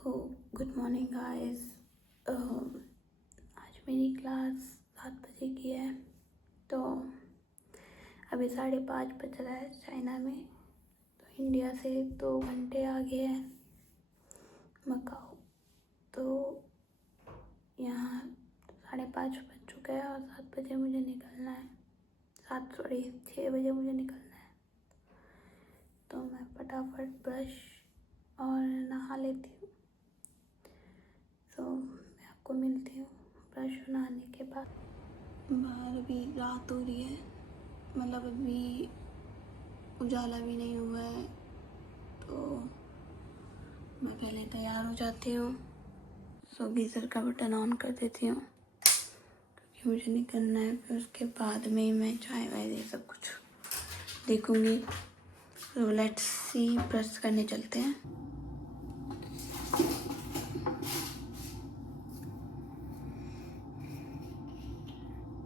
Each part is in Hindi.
So good morning guys. आज मेरी क्लास 7 बजे की है, तो अभी 5:30 बज रहा है चाइना में। तो इंडिया से 2 घंटे आगे है मकाओ। तो यहाँ 5:30 बज चुका है और 7 बजे मुझे निकलना है। 6 बजे मुझे निकलना है। तो मैं फटाफट ब्रश और नहा लेती हूँ। तो मैं आपको मिलती हूँ ब्रश नहाने के बाद। बाहर अभी रात हो रही है, मतलब अभी उजाला भी नहीं हुआ है। तो मैं पहले तैयार हो जाती हूँ। सो गीज़र का बटन ऑन कर देती हूँ क्योंकि मुझे निकलना है। फिर उसके बाद में ही मैं चाय वाय ये सब कुछ देखूँगी। तो लेट्स सी, ब्रश करने चलते हैं।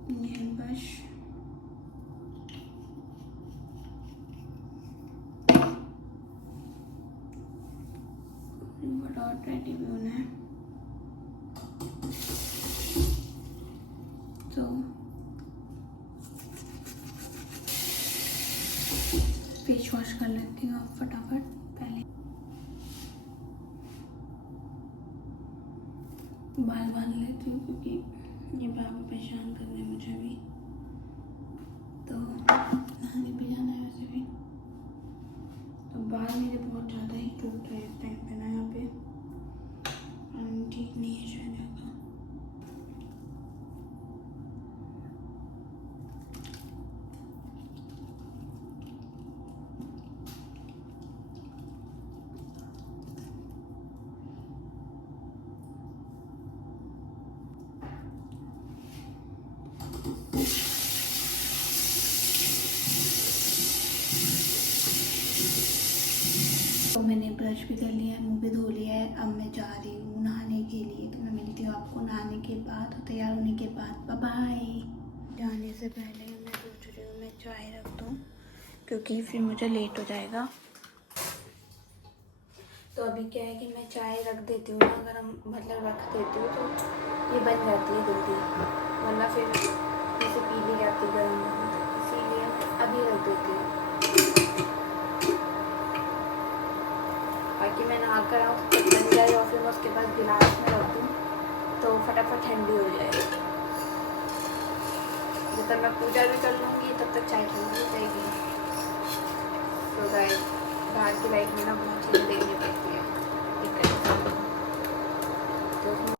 ये ब्रश बड़ा रेडी भी होना है। तो फेस वॉश कर लेती हूँ फटाफट। पहले बाल बांध लेती हूँ क्योंकि ये बाबा परेशान कर रहे हैं मुझे भी। तो नहाने भी जाना है वैसे भी। तो बाल मेरे बहुत ज़्यादा ही टूट रहे हैं इस टाइम पे ना। यहाँ पे ठीक नहीं है शायद ज़्यादा। तो मैंने ब्रश भी कर लिया है, मुँह भी धो लिया है। अब मैं जा रही हूँ नहाने के लिए। तो मैं मिलती हूँ आपको नहाने के बाद और तैयार होने के बाद। Bye bye. जाने से पहले मैं सोच रही हूँ मैं चाय रख दूँ क्योंकि फिर मुझे लेट हो जाएगा। तो अभी क्या है कि मैं चाय रख देती हूँ ना, अगर हम मतलब रख देती हूँ तो ये बन जाती है जल्दी, वरना फिर इसे पी ली जाती गर्म। इसीलिए अभी रख देती हूँ। बाकी मैं नहा कर आऊँ तो बन जाए और फिर मैं उसके बाद गिलास में रख दूँ तो फटाफट ठंडी हो जाए। जब तक मैं पूजा भी कर लूँगी तब तक चाय ठंडी हो जाएगी। तो गाइस, बाहर की लाइट में ना बहुत चीज़ें देखनी पड़ती है, तो उसमें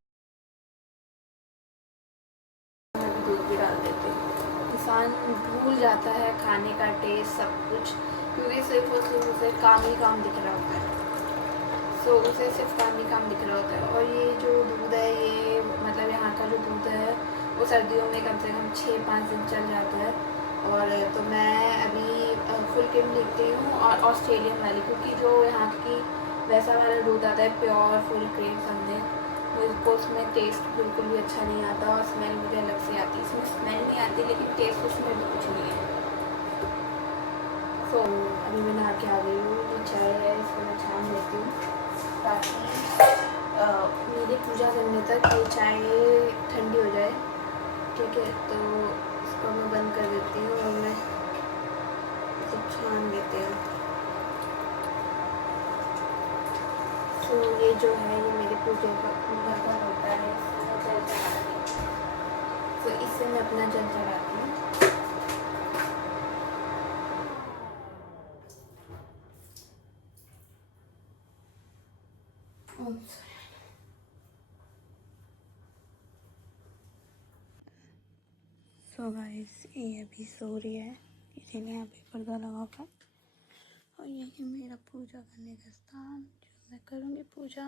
दूध भी डाल देती हूँ। इंसान भूल जाता है खाने का टेस्ट सब कुछ, क्योंकि सिर्फ और सिर्फ उसे काम ही काम दिख रहा होता है। सो उसे सिर्फ काम ही काम दिख रहा होता है। और ये जो दूध है, ये मतलब यहाँ का जो दूध है वो सर्दियों में कम से कम 6-5 दिन चल जाता है। और तो मैं अभी फुल क्रीम लेती हूँ और ऑस्ट्रेलियन वाली, क्योंकि जो यहाँ की वैसा वाला दूध आता है प्योर फुल क्रीम समथिंग, मुझको उसमें टेस्ट बिल्कुल भी अच्छा नहीं आता और स्मेल मुझे अलग से आती है। इसमें स्मेल नहीं आती लेकिन टेस्ट उसमें भी कुछ नहीं है। तो अभी मैं नहा के आ गई हूँ। जो चाय है इसको मैं छान लेती हूँ ताकि मेरी पूजा करने तक ये चाय ठंडी हो जाए। ठीक है, तो इसको मैं बंद कर देती हूँ और मैं इसे छान देती हूँ। तो ये जो है ये मेरी पूजा का बर्तन होता है, इससे मैं जल चढ़ाती हूँ। तो इससे मैं अपना जल चढ़ाती हूँ। सो गाइस, ये अभी सो रही है, इसीलिए यहाँ पे पर्दा लगा हुआ। और यही मेरा पूजा करने का स्थान, जो मैं करूँगी पूजा।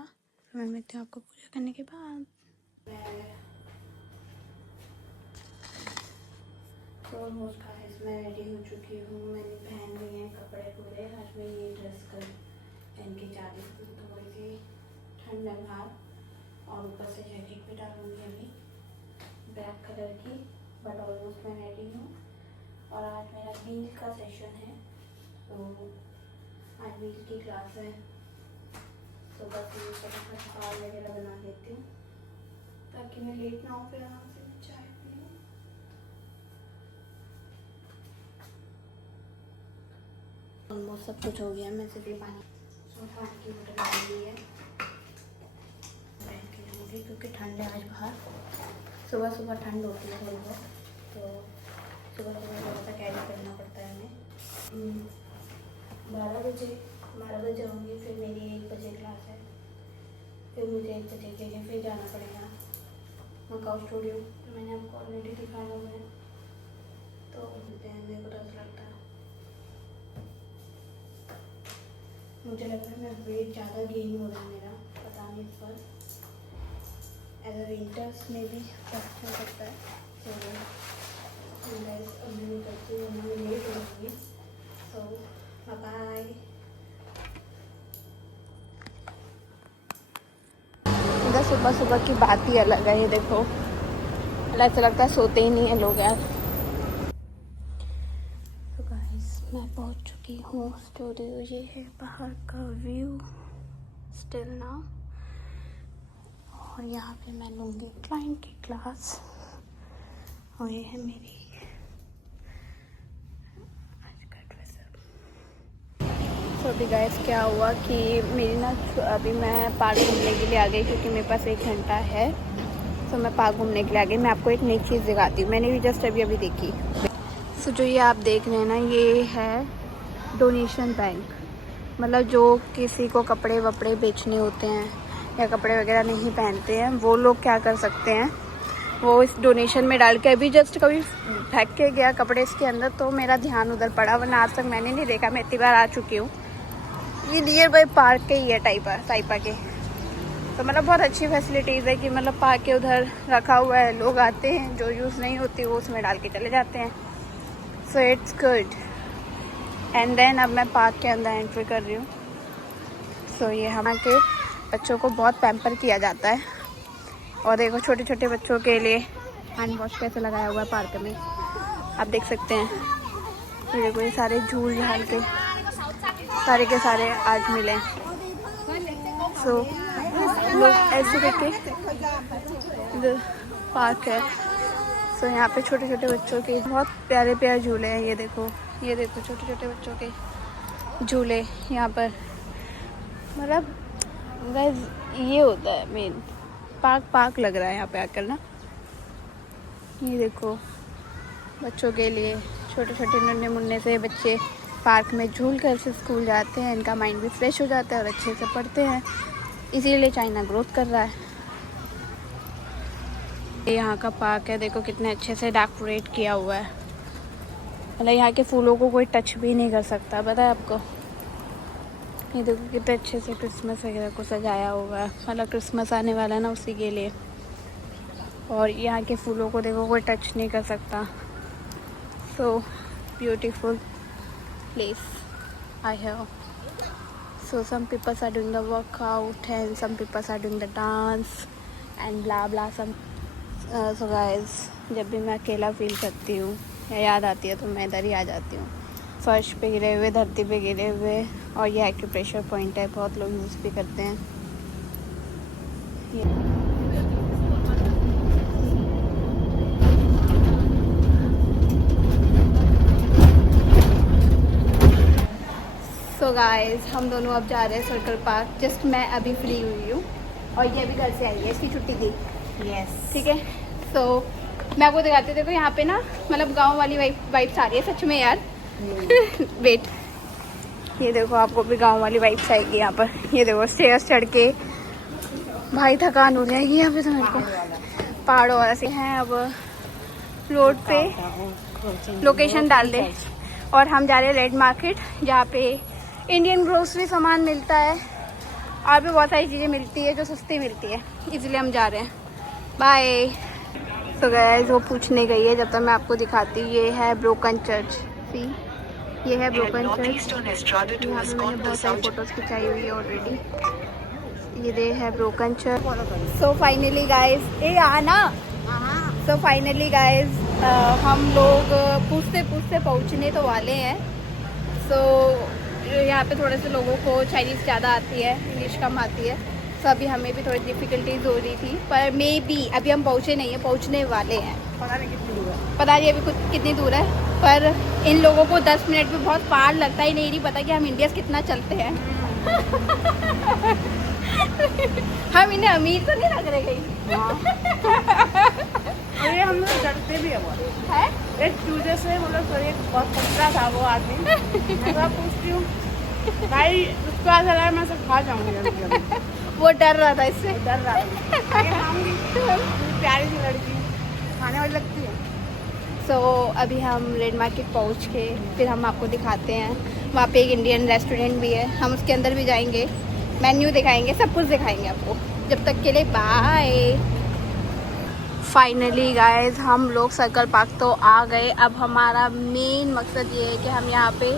तो मैं मिलती हूँ आपको पूजा करने के बाद। तो ऑलमोस्ट गाइस मैं रेडी हो चुकी हूँ। मैंने पहन लिए हैं कपड़े पूरे। आज मैं ये ड्रेस कर पहन के जा रही हूँ, तो थोड़ी सी ठंड है बाहर। और ऊपर से जैकेट भी डालूँगी अभी ब्लैक कलर की। बट ऑलमोस्ट मैं रेडी हूँ। और आज मेरा व्हील का सेशन है, तो आज व्हील की क्लास है। तो बस मैं फटाफट दाल वगैरह बना लेती हूँ ताकि मैं लेट ना हो, फिर आराम से मैं चाय पी लूँ। ऑलमोस्ट सब कुछ हो गया, मैं सिर्फ पानी की बोतल डाल दी है बहन के लिए मुझे, क्योंकि ठंड है आज बाहर। सुबह सुबह ठंड होती है थोड़ी बहुत, तो सुबह सुबह थोड़ा सा कैरी करना पड़ता है हमें। 12 बजे आऊँगी, फिर मेरी 1 बजे क्लास है, फिर मुझे 1 बजे के लिए फिर जाना पड़ेगा वर्कआउट स्टूडियो, तो मैंने आपको ऑलरेडी दिखाया हुआ है। तो मेरे को डर लगता है, मुझे लगता है मैं वेट ज़्यादा गेन हो रहा है मेरा, पता नहीं इस पर एज अ विंटर्स में भी फर्क हो सकता है। तो गाइस अब मैं करती हूँ, मैं लेट हो जाऊँगी, तो बाय। इधर सुबह सुबह की बात ही अलग है, ये देखो ऐसा लगता है सोते ही नहीं है लोग यार। तो गाइस मैं पहुँच चुकी हूँ स्टूडियो, ये है बाहर का व्यू स्टिल नाउ, और यहाँ पे मैं लूँगी क्लाइंट की क्लास, और ये है मेरी आज का ड्रेसअप। तो अभी गाइस क्या हुआ कि मेरी ना, अभी मैं पार्क घूमने के लिए आ गई, क्योंकि मेरे पास 1 घंटा है, तो मैं पार्क घूमने के लिए आ गई। मैं आपको एक नई चीज़ दिखाती हूँ, मैंने भी जस्ट अभी देखी। तो जो ये आप देख रहे हैं ना, ये है डोनेशन बैंक, मतलब जो किसी को कपड़े वपड़े बेचने होते हैं या कपड़े वगैरह नहीं पहनते हैं, वो लोग क्या कर सकते हैं, वो इस डोनेशन में डाल के, अभी जस्ट कभी फेंक के गया कपड़े इसके अंदर, तो मेरा ध्यान उधर पड़ा, वरना आज तक मैंने नहीं देखा। मैं इतनी बार आ चुकी हूँ, ये नियर बाई पार्क के ही है टाइपा के, तो मतलब बहुत अच्छी फैसिलिटीज़ है कि मतलब पार्क के उधर रखा हुआ है, लोग आते हैं, जो यूज़ नहीं होती वो उसमें डाल के चले जाते हैं। So it's good. And then अब मैं पार्क के अंदर एंट्री कर रही हूँ। सो ये हमारे के बच्चों को बहुत पैम्पर किया जाता है, और देखो छोटे छोटे बच्चों के लिए हैंड वॉश कैसे लगाया हुआ है पार्क में, आप देख सकते हैं। ये देखो ये सारे झूल झाल के सारे के सारे आज मिले। सो लोग ऐसे करके इधर पार्क है। सो यहाँ पे छोटे छोटे बच्चों के बहुत प्यारे प्यारे झूले हैं, ये देखो छोटे छोटे बच्चों के झूले यहाँ पर। मतलब गाइस ये होता है मेन, पार्क लग रहा है यहाँ पे आकर ना। ये देखो बच्चों के लिए छोटे छोटे नन्हे मुन्ने से बच्चे पार्क में झूल कर से स्कूल जाते हैं, इनका माइंड भी फ्रेश हो जाता है और अच्छे से पढ़ते हैं, इसीलिए चाइना ग्रोथ कर रहा है। यहाँ का पार्क है, देखो कितने अच्छे से डेकोरेट किया हुआ है, मतलब यहाँ के फूलों को कोई टच भी नहीं कर सकता, पता है आपको। ये देखो कितने अच्छे से क्रिसमस वगैरह को सजाया हुआ है, मतलब क्रिसमस आने वाला है ना उसी के लिए, और यहाँ के फूलों को देखो कोई टच नहीं कर सकता। So beautiful place I have. So some people are doing the workout and some people are doing the dance and blah blah some. So guys, जब भी मैं अकेला फील करती हूँ या याद आती है तो मैं इधर ही आ जाती हूँ। फर्श पे गिरे हुए, धरती पे गिरे हुए, और ये एक्यूप्रेशर पॉइंट है, बहुत लोग यूज़ भी करते हैं। सो गाइस हम दोनों अब जा रहे हैं सर्कल पार्क। जस्ट मैं अभी फ्री हुई हूँ और ये अभी घर से आई है, इसकी छुट्टी थी। यस ठीक है। सो मैं आपको दिखाती हूँ, देखो यहाँ पे ना मतलब गांव वाली वाइब्स आ रही है सच में यार। वेट, ये देखो आपको भी गांव वाली वाइब्स आएगी यहाँ पर। ये देखो स्टेयर्स चढ़ के भाई थकान हो जाएगी यहाँ पे तो मेरे को। पहाड़ों ऐसे हैं। अब रोड पे लोकेशन डाल दे और हम जा रहे हैं रेड मार्केट, जहाँ पे इंडियन ग्रोसरी सामान मिलता है और भी बहुत सारी चीज़ें मिलती है जो सस्ती मिलती है, इसलिए हम जा रहे हैं। बाय। सो गाइस वो पूछने गई है, जब तक मैं आपको दिखाती हूँ। ये है ब्रोकन चर्च, सी ये है ब्रोकन चर्च। यहाँ पे मैंने बहुत सारी फोटोज खिंचाई हुई है ऑलरेडी। ये है broken church. So finally guys हम लोग पूछते पूछते पहुँचने तो वाले हैं। सो यहाँ पे थोड़े से लोगों को चाइनीज़ ज़्यादा आती है, इंग्लिश कम आती है, तो अभी हमें भी थोड़ी डिफ़िकल्टीज हो रही थी, पर मे बी अभी हम पहुँचे नहीं हैं, पहुँचने वाले हैं। पता नहीं कितनी दूर है, पता नहीं अभी कुछ कितनी दूर है, पर इन लोगों को 10 मिनट में बहुत पार लगता ही नहीं पता कि हम इंडिया से कितना चलते हैं। हम इन्हें अमीर तो नहीं लग रहे कहीं। अरे हम लोग डरते भी है बहुत है। एक चूजे से मतलब शरीर बहुत खतरा था वो आदमी। मैं पूछती हूँ भाई उसको ऐसा लगा मैं सब खा जाऊंगी। वो डर रहा था इससे, डर रहा था। प्यारी सी लड़की खाने वाली लगती है। सो अभी हम रेड मार्केट पहुँच के फिर हम आपको दिखाते हैं, वहाँ पे एक इंडियन रेस्टोरेंट भी है, हम उसके अंदर भी जाएंगे, मेन्यू दिखाएंगे, सब कुछ दिखाएंगे आपको। जब तक के लिए बाय। फाइनली गाइस हम लोग सर्कल पार्क तो आ गए। अब हमारा मेन मकसद ये है कि हम यहाँ पे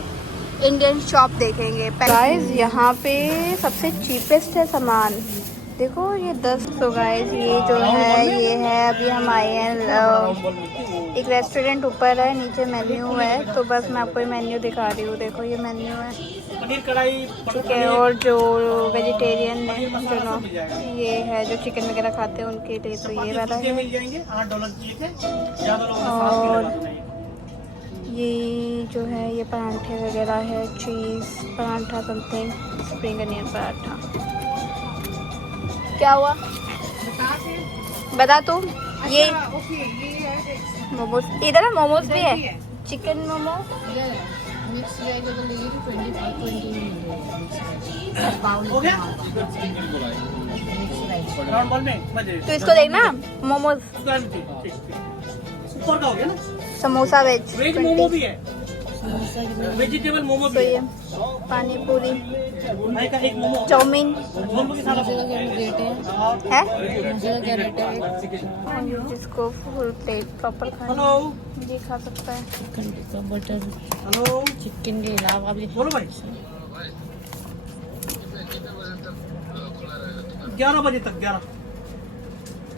इंडियन शॉप देखेंगे। गाइस यहाँ पे सबसे चीपेस्ट है सामान, देखो ये 10। तो गाइस ये जो है ये है, अभी हम आए हैं एक रेस्टोरेंट ऊपर है, नीचे मेन्यू है, तो बस मैं आपको मेन्यू दिखा रही हूँ। देखो ये मेन्यू है, पनीर कढ़ाई ठीक है। और जो वेजिटेरियन है दोनों, ये है जो चिकन वगैरह खाते हैं उनके लिए तो ये वाला है। और ये जो है ये परांठे वगैरह है, चीज़ परांठा समथिंग, स्प्रिंग अनियन पराठा। क्या हुआ बता तू। ये मोमोज इधर है, मोमोज भी है, चिकन मोमो। हो गया? तो इसको देखना मोमोज, ऊपर का हो गया ना। समोसा वेज वेज मोमो भी है, वेजिटेबल मोमो भी है। पानी पूरी, एक मोमो, चाउमीन मोमो के साथ है, जिसको फुल प्लेट प्रॉपर खाना ये खा सकता है। Chicken tikka butter, hello chicken के अलावा भी बोलो भाई 11 बजे तक, 11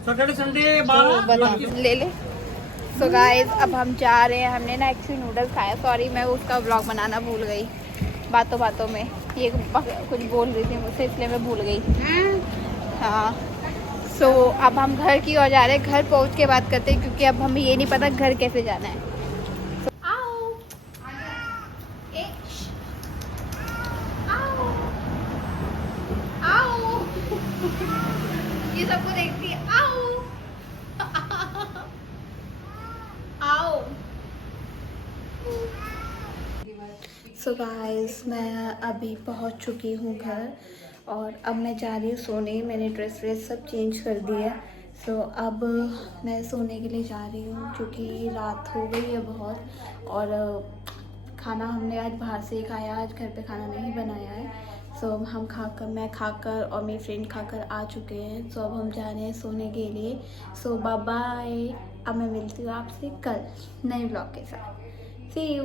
सैटरडे संडे 12 ले ले। सो गाइस अब हम जा रहे हैं, हमने ना एक्चुअली नूडल्स खाया, सॉरी मैं उसका व्लॉग बनाना भूल गई बातों बातों में, ये कुछ बोल रही थी मुझसे इसलिए मैं भूल गई। हाँ सो अब हम घर की ओर जा रहे हैं, घर पहुंच के बात करते हैं, क्योंकि अब हमें ये नहीं पता घर कैसे जाना है। ये सबको देखती है, आओ आओ। सो गाइस मैं अभी पहुंच चुकी हूँ घर, और अब मैं जा रही हूँ सोने। मैंने ड्रेस व्रेस सब चेंज कर दी है। सो अब मैं सोने के लिए जा रही हूँ, क्योंकि रात हो गई है बहुत, और खाना हमने आज बाहर से ही खाया, आज घर पे खाना नहीं बनाया है। सो मैं खाकर और मेरी फ्रेंड खाकर आ चुके हैं। सो अब हम जा रहे हैं सोने के लिए। सो बाय बाय, अब मैं मिलती हूँ आपसे कल नए ब्लॉग के साथ। सी यू।